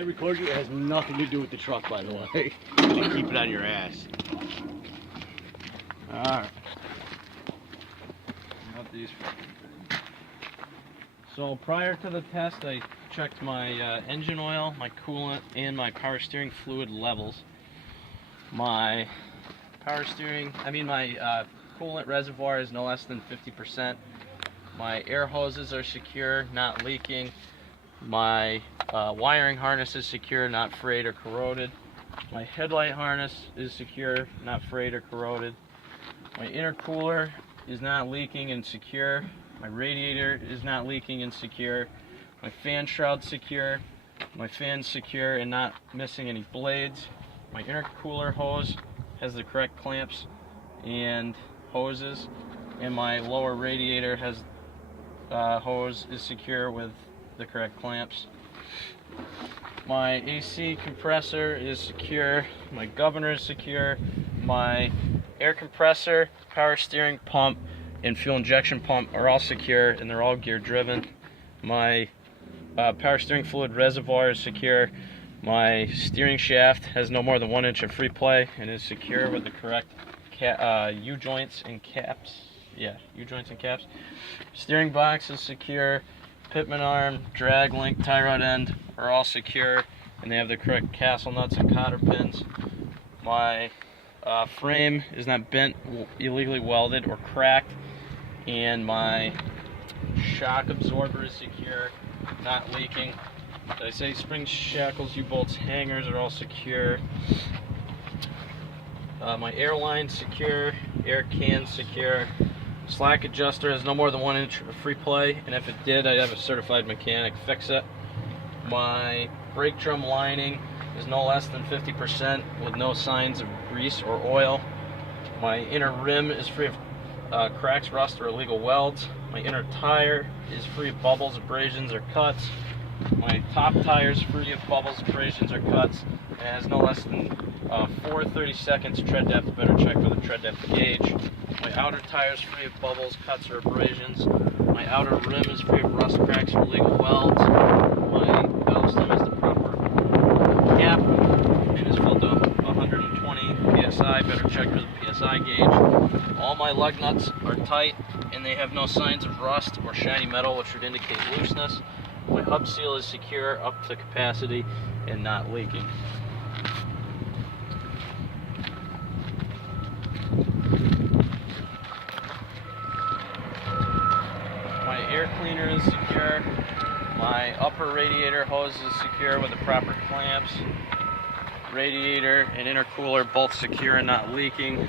I record you. It has nothing to do with the truck, by the way. You keep it on your ass. Alright. Not these. So prior to the test, I checked my engine oil, my coolant, and my power steering fluid levels. My coolant reservoir is no less than 50%. My air hoses are secure, not leaking. My wiring harness is secure, not frayed or corroded. My headlight harness is secure, not frayed or corroded. My intercooler is not leaking and secure. My radiator is not leaking and secure. My fan shroud's secure. My fan's secure and not missing any blades. My intercooler hose has the correct clamps and hoses, and my lower radiator has hose is secure with the correct clamps. My AC compressor is secure. My governor is secure. My air compressor, power steering pump, and fuel injection pump are all secure, and they're all gear driven. My power steering fluid reservoir is secure. My steering shaft has no more than 1 inch of free play and is secure with the correct U-joints and caps. Yeah, U-joints and caps. Steering box is secure. Pitman arm, drag link, tie rod end are all secure, and they have the correct castle nuts and cotter pins. My frame is not bent, illegally welded, or cracked, and my shock absorber is secure, not leaking. Did I say springs, shackles, U-bolts, hangers are all secure. My air line's secure, air can's secure. Slack adjuster has no more than 1 inch of free play, and if it did, I'd have a certified mechanic fix it. My brake drum lining is no less than 50% with no signs of grease or oil. My inner rim is free of cracks, rust, or illegal welds. My inner tire is free of bubbles, abrasions, or cuts. My top tire is free of bubbles, abrasions, or cuts, and has no less than 4 seconds tread depth. Better check with a tread depth gauge. My outer tire is free of bubbles, cuts, or abrasions. My outer rim is free of rust, cracks, or illegal welds. My valve stem has the proper cap and is filled to 120 psi. Better check with the psi gauge. All my lug nuts are tight and they have no signs of rust or shiny metal, which would indicate looseness. My hub seal is secure, up to capacity, and not leaking. My air cleaner is secure. My upper radiator hose is secure with the proper clamps. Radiator and intercooler both secure and not leaking.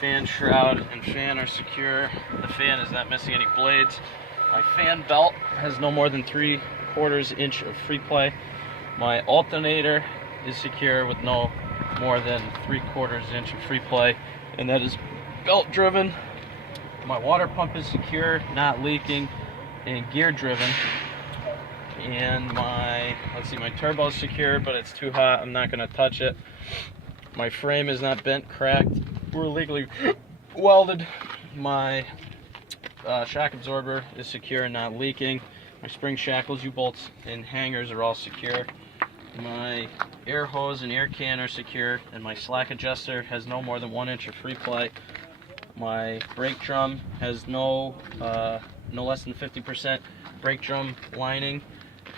Fan shroud and fan are secure. The fan is not missing any blades. My fan belt has no more than 3/4 inch of free play. My alternator is secure with no more than 3/4 inch of free play, and that is belt driven. My water pump is secure, not leaking, and gear driven. And my turbo is secure, but it's too hot. I'm not going to touch it. My frame is not bent, cracked, or illegally welded. My shock absorber is secure and not leaking. My spring shackles, U-bolts, and hangers are all secure. My air hose and air can are secure, and my slack adjuster has no more than 1 inch of free play. My brake drum has no less than 50% brake drum lining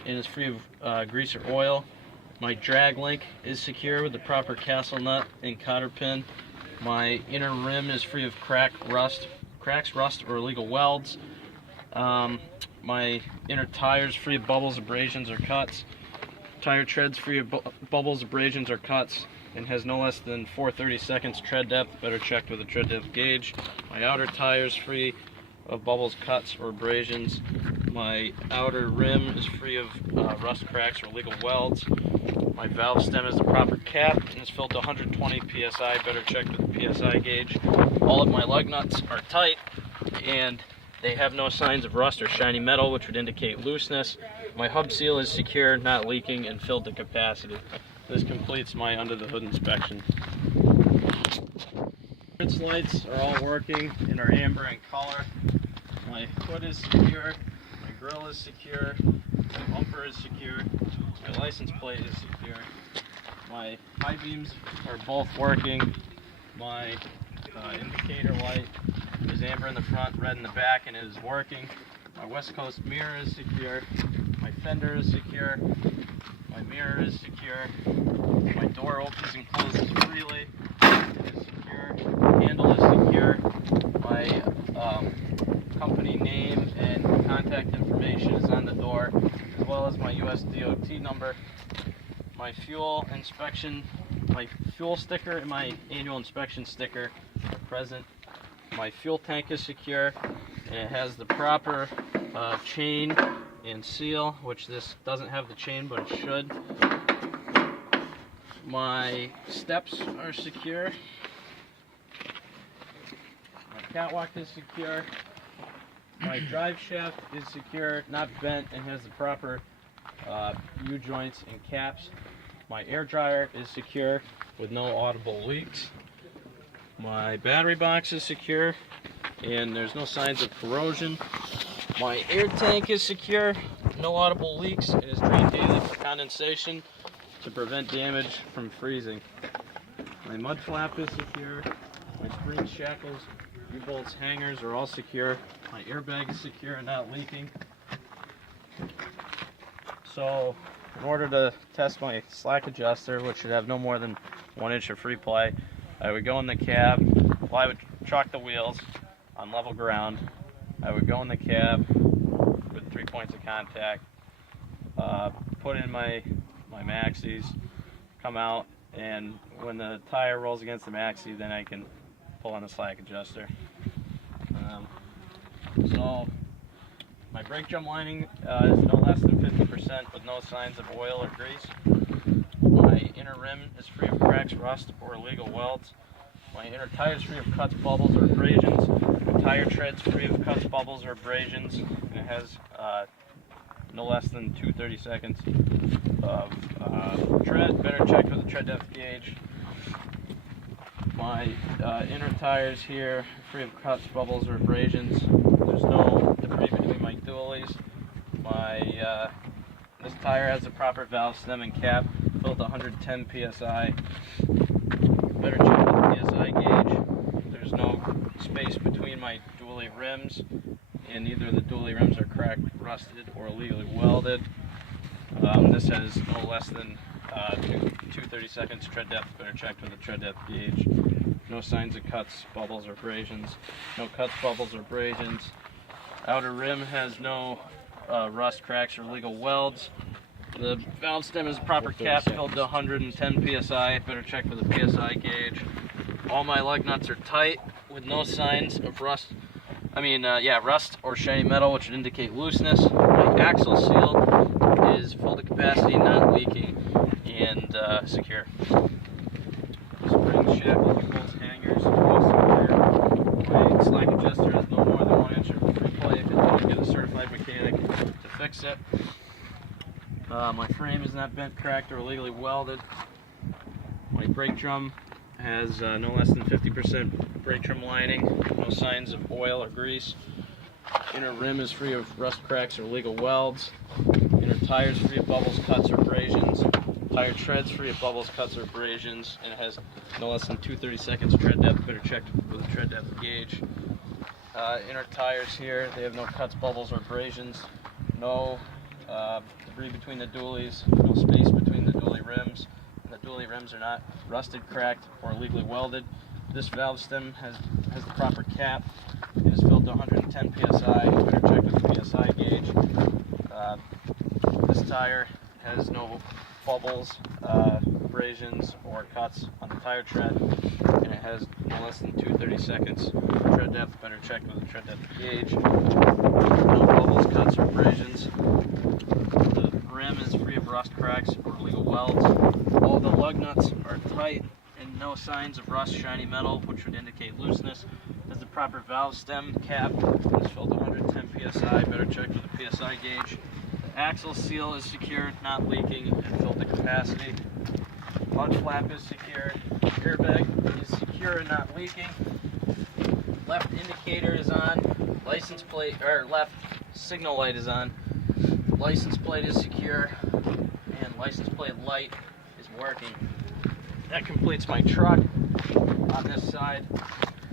and is free of grease or oil. My drag link is secure with the proper castle nut and cotter pin. My inner rim is free of cracks, rust, or illegal welds. My inner tire is free of bubbles, abrasions, or cuts. Tire tread's free of bubbles, abrasions, or cuts, and has no less than 4 seconds tread depth. Better check with a tread depth gauge. My outer tire is free of bubbles, cuts, or abrasions. My outer rim is free of rust, cracks, or illegal welds. My valve stem has the proper cap and is filled to 120 psi. Better check with the psi gauge. All of my lug nuts are tight and they have no signs of rust or shiny metal, which would indicate looseness. My hub seal is secure, not leaking, and filled to capacity. This completes my under the hood inspection. Rinse lights are all working and are amber in color. My hood is secure, my grill is secure, bumper is secure. My license plate is secure. My high beams are both working. My indicator light is amber in the front, red in the back, and it is working. My West Coast mirror is secure. My fender is secure. My mirror is secure. My door opens and closes freely. It is secure. Handle is secure. My company name and contact information is on the door, as well as my US DOT number. My fuel inspection, my fuel sticker and my annual inspection sticker are present. My fuel tank is secure, and it has the proper chain and seal, which this doesn't have the chain, but it should. My steps are secure. My catwalk is secure. My drive shaft is secure, not bent, and has the proper U-joints and caps. My air dryer is secure with no audible leaks. My battery box is secure, and there's no signs of corrosion. My air tank is secure, no audible leaks. It is drained daily for condensation to prevent damage from freezing. My mud flap is secure. My spring shackles, U-bolts, hangers are all secure. My airbag is secure and not leaking. So, in order to test my slack adjuster, which should have no more than 1 inch of free play, I would go in the cab. Well, I would chalk the wheels on level ground. I would go in the cab with 3 points of contact, put in my maxis, come out, and when the tire rolls against the maxi, then I can pull on the slack adjuster. So my brake drum lining is no less than 50% with no signs of oil or grease. My inner rim is free of cracks, rust, or illegal welds. My inner tire is free of cuts, bubbles, or abrasions. My tire tread's free of cuts, bubbles, or abrasions, and it has no less than 2/32 seconds of tread. Better check with the tread depth gauge. My inner tires here are free of cuts, bubbles, or abrasions. There's no debris between my dualies. This tire has the proper valve stem and cap, filled to 110 psi. Better check with the psi gauge. There's no space between my dually rims, and neither of the dually rims are cracked, rusted, or illegally welded. This has no less than 2/32 seconds tread depth. Better check with the tread depth gauge. No signs of cuts, bubbles, or abrasions. No cuts, bubbles, or abrasions. Outer rim has no rust, cracks, or illegal welds. The valve stem is a proper cap, filled to 110 psi. Better check with the psi gauge. All my lug nuts are tight with no signs of rust. Rust or shiny metal, which would indicate looseness. My axle seal is full to capacity, not leaking, and secure. Spring shackles, U-bolts, hangers, all secure. My slack adjuster has no more than 1 inch of free play. If you want to get a certified mechanic to fix it. My frame is not bent, cracked, or illegally welded. My brake drum has no less than 50% brake drum lining, no signs of oil or grease. Inner rim is free of rust, cracks, or illegal welds. Inner tires free of bubbles, cuts, or abrasions. Tire treads free of bubbles, cuts, or abrasions, and it has no less than 2/32 seconds tread depth. Better check with a tread depth gauge. Inner tires here, they have no cuts, bubbles, or abrasions. No debris between the dualies, no space between the dually rims. The dually rims are not rusted, cracked, or illegally welded. This valve stem has the proper cap. It is filled to 110 psi. Better check with the psi gauge. This tire has no bubbles, abrasions, or cuts on the tire tread, and it has no less than 2/30 seconds tread depth. Better check with the tread depth gauge. No bubbles, cuts, or abrasions. The rim is free of rust, cracks, or illegal welds. All the lug nuts are tight and no signs of rust, shiny metal, which would indicate looseness. Has the proper valve stem cap. It's filled to 110 psi. Better check with the psi gauge. The axle seal is secured, not leaking, and filled to capacity. Mud flap is secured. Airbag is secure and not leaking. Left indicator is on. License plate or left signal light is on. license plate is secure, and license plate light is working. That completes my truck. On this side,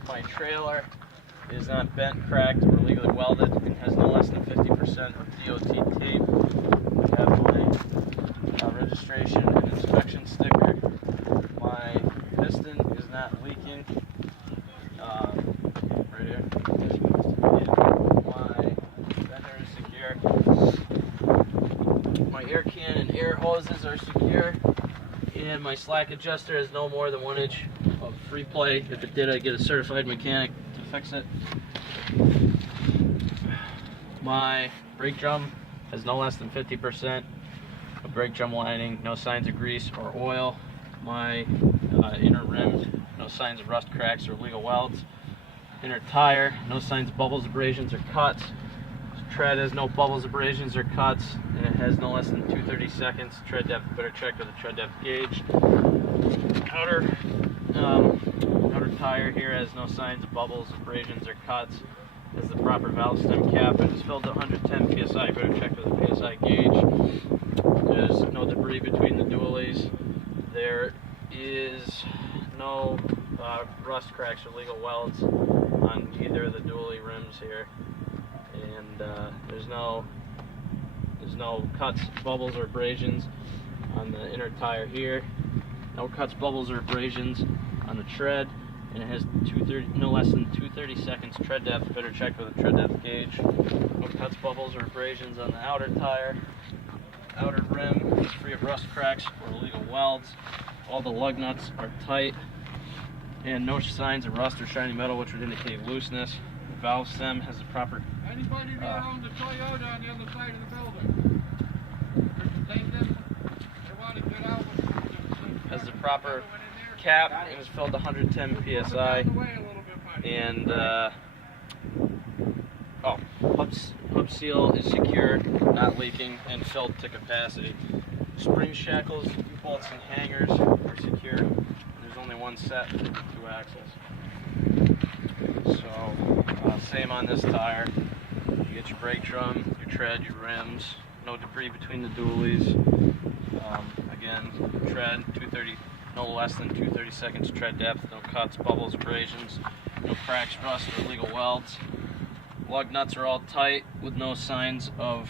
my trailer is not bent, cracked, or legally welded, and has no less than 50% of DOT tape. I have my registration and inspection sticker. My piston is not leaking. Right here. My fender is secure. My air can and air hoses are secure. And my slack adjuster has no more than 1 inch of free play. If it did, I'd get a certified mechanic to fix it. My brake drum has no less than 50% of brake drum lining, no signs of grease or oil. My inner rim, no signs of rust, cracks, or legal welds. Inner tire, no signs of bubbles, abrasions, or cuts. Tread has no bubbles, abrasions, or cuts, and it has no less than 2/32. Tread depth, better check with a tread depth gauge. Outer tire here has no signs of bubbles, abrasions, or cuts. Has the proper valve stem cap. It is filled to 110 psi. Better check with a psi gauge. There's no debris between the dualies. There is no rust, cracks, or legal welds on either of the dually rims here. And there's no cuts, bubbles, or abrasions on the inner tire here. No cuts, bubbles, or abrasions on the tread, and it has no less than 2/32 tread depth. Better check with a tread depth gauge. No cuts, bubbles, or abrasions on the outer tire. Outer rim is free of rust, cracks, or legal welds. All the lug nuts are tight, and no signs of rust or shiny metal, which would indicate looseness. The valve stem has the proper. Anybody that owns a Toyota on the other side of the building? Take them. They want to get out with Has the proper cap and is filled to 110 psi. And hub seal is secure, not leaking, and filled to capacity. Spring shackles, bolts, and hangers are secure. There's only one set for the 2 axles. So same on this tire. You get your brake drum, your tread, your rims. No debris between the dualies. Again, tread 230, no less than 2/32 tread depth. No cuts, bubbles, abrasions. No cracks, rust, or legal welds. Lug nuts are all tight with no signs of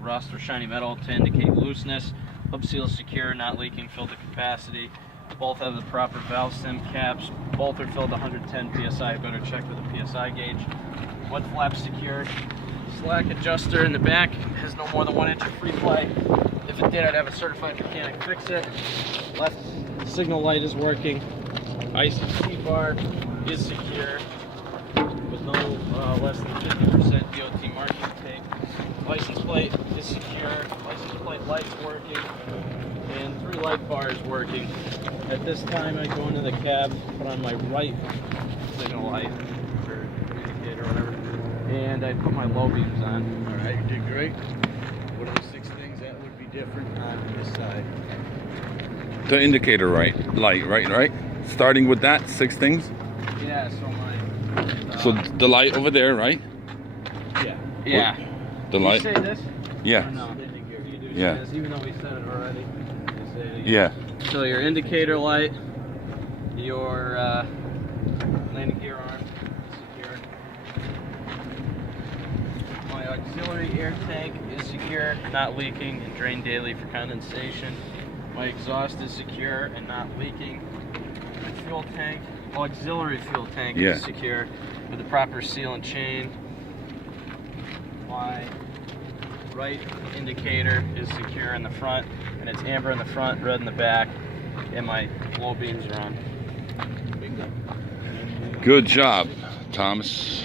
rust or shiny metal to indicate looseness. Hub seal is secure, not leaking, filled to capacity. Both have the proper valve stem caps. Both are filled to 110 psi. Better check with a psi gauge. Mud flap secured. Slack adjuster in the back has no more than 1 inch of free play. If it did, I'd have a certified mechanic fix it. Left signal light is working. IC bar is secure with no less than 50% DOT marking tape. License plate is secure. License plate light's working, and 3 light bars working. At this time, I go into the cab, put on my right signal light or indicator or whatever, and I put my low beams on. All right, you did great. What are the 6 things that would be different on this side? The indicator light, right? Starting with that, 6 things. Yeah, so my. So the light over there, right? Yeah. The light. You say this? Yeah. Or no? You do Yeah. say this, even though we said it already. You say it again. Yeah. So your indicator light, your landing gear arm is secure. My auxiliary air tank is secure, not leaking, and drained daily for condensation. My exhaust is secure and not leaking. My fuel tank, auxiliary fuel tank is secure with the proper seal and chain. My right indicator is secure in the front, and it's amber in the front, red in the back, and my low beams are on. Good job, Thomas.